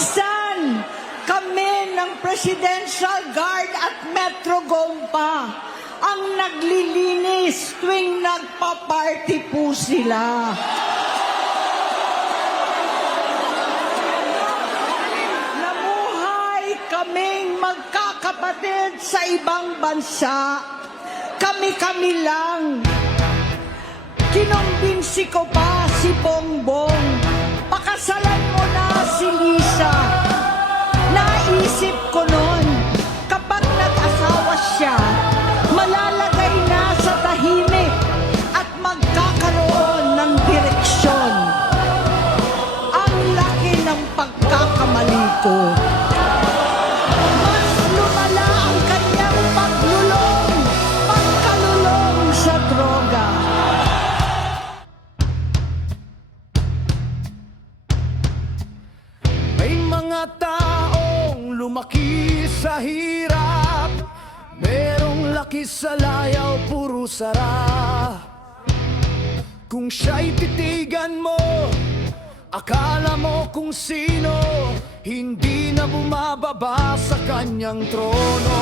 minsan kami ng Presidential Guard at Metro Gompa ang naglilinis tuwing nagpa-party po sila. Namuhay kaming magkakapatid sa ibang bansa. Kami-kami lang. Kinumbinsi ko pa si Bongbong. Pakasalan mo na si Lisa. Naisip ko noon, kapag nag-asawa siya, malalagay na sa tahimik at magkakaroon ng direksyon. Ang laki ng pagkakamali ko. Mas lumala ang kanyang pagkalulong sa droga. May mga taong lumaki sa hirap, merong laki sa layaw, puro sara. Kung siya'y titigan mo, akala mo kung sino, hindi na bumababa sa kanyang trono.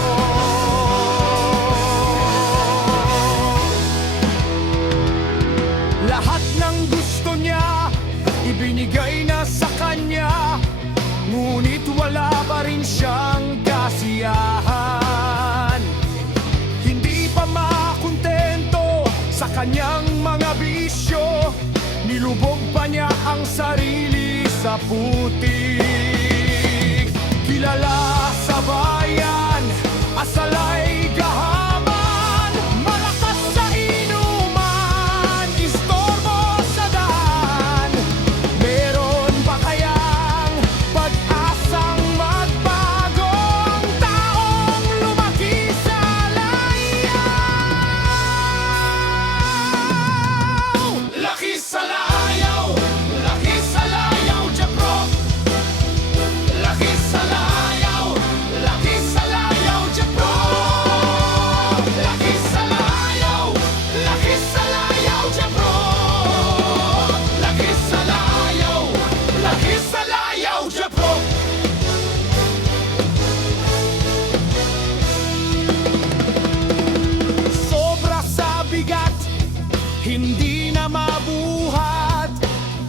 Lahat ng gusto niya, ibinigay na sa kanya, ngunit wala pa rin siyang kasiyahan. Hindi pa makontento sa kanyang mga bisyo, nilubog pa niya ang sarili sa putik. Kilala sa bayan, asalay gahaman, malakas sa inuman, istorbo sa daan. Meron ba kayang pag-asang magbago ang taong lumaki sa layaw? Laki sa layaw, laki sa layaw, Jabro. Laki sa layaw, laki sa layaw, Jabro. Laki sa layaw, laki sa layaw, Jabro. Laki sa layaw, laki sa layaw, Jabro. Sobra sa bigat, hindi na mabuhat.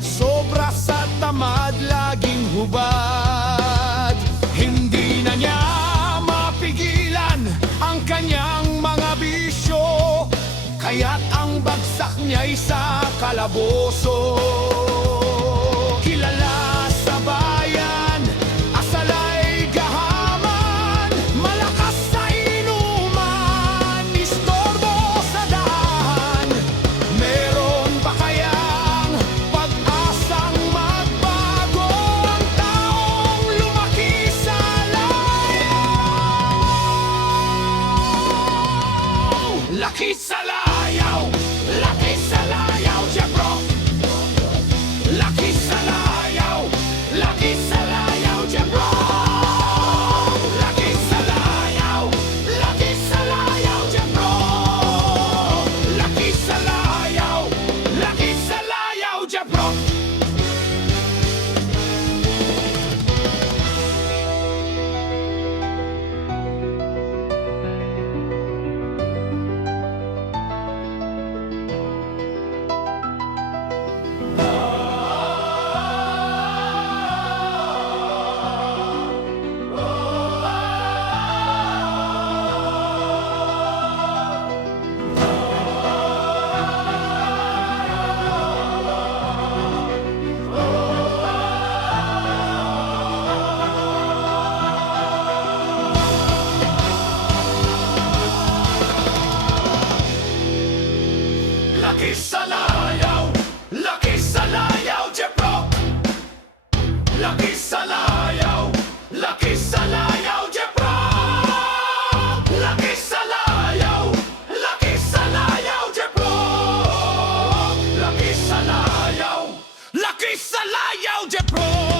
Sobra sa tamad, laging hubad. Hindi na niya mapigilan ang kanyang mga bisyo, kaya't ang bagsak niya'y sa kalaboso. Kilala sa bayan, asalay gahaman, malakas sa inuman, istorbo sa daan. Meron ba kayang pag-asang magbago ang taong lumaki sa layaw? Laki sa layaw, laki sa layaw, Jabro. Laki sa layaw, laki sa layaw, Jabro. Laki sa layaw, laki sa layaw, Jabro. Laki sa layaw, laki sa layaw, Jabro. Laki sa layaw, laki sa layaw, Jabro. Laki sa layaw, laki sa layaw, Jabro. Laki sa layaw, laki sa layaw, Jabro. Laki sa layaw, laki sa layaw, Jabro.